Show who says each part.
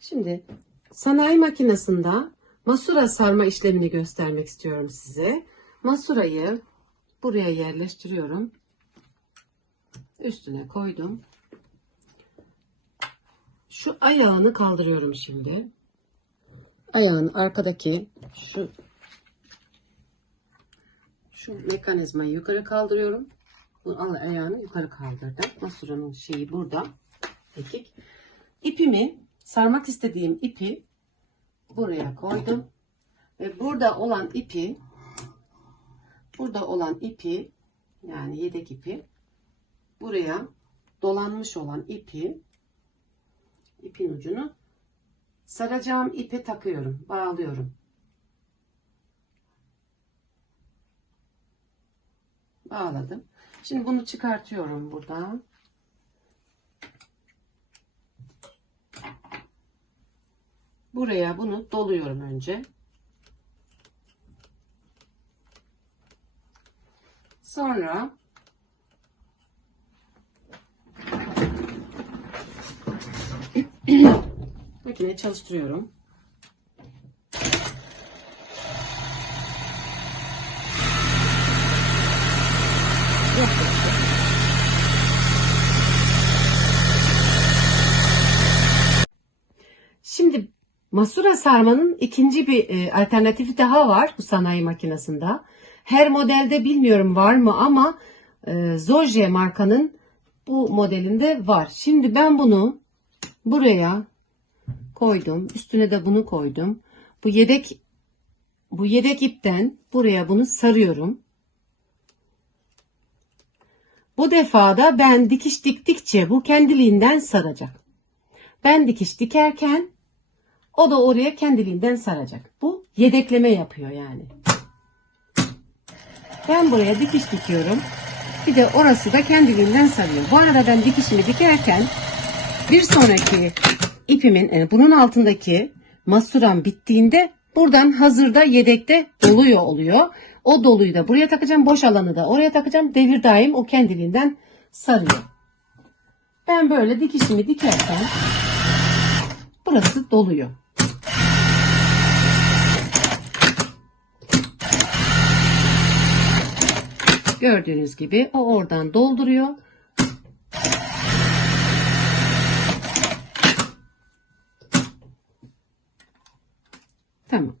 Speaker 1: Şimdi sanayi makinesinde masura sarma işlemini göstermek istiyorum size. Masurayı buraya yerleştiriyorum. Üstüne koydum. Şu ayağını kaldırıyorum şimdi. Ayağın arkadaki şu şu mekanizmayı yukarı kaldırıyorum. Bu ayağını yukarı kaldırdım. Masuranın şeyi burada. Pekik. İpimi sarmak istediğim ipi buraya koydum. Ve burada olan ipi burada olan ipi yani yedek ipi buraya dolanmış olan ipi ipin ucunu saracağım ipe takıyorum. Bağlıyorum. Bağladım. Şimdi bunu çıkartıyorum buradan. Buraya bunu doluyorum önce. Sonra makineyi çalıştırıyorum. Şimdi masura sarmanın ikinci bir e, alternatifi daha var bu sanayi makinesinde. Her modelde bilmiyorum var mı ama e, Zoje markanın bu modelinde var. Şimdi ben bunu buraya koydum. Üstüne de bunu koydum. Bu yedek bu yedek ipten buraya bunu sarıyorum. Bu defada ben dikiş diktikçe bu kendiliğinden saracak. Ben dikiş dikerken o da oraya kendiliğinden saracak. Bu yedekleme yapıyor yani. Ben buraya dikiş dikiyorum. Bir de orası da kendiliğinden sarıyor. Bu arada ben dikişimi dikerken bir sonraki ipimin yani bunun altındaki masuram bittiğinde buradan hazırda yedekte doluyor oluyor. O doluyu da buraya takacağım. Boş alanı da oraya takacağım. Devir daim o kendiliğinden sarıyor. Ben böyle dikişimi dikerken burası doluyor. Gördüğünüz gibi o oradan dolduruyor. Tamam.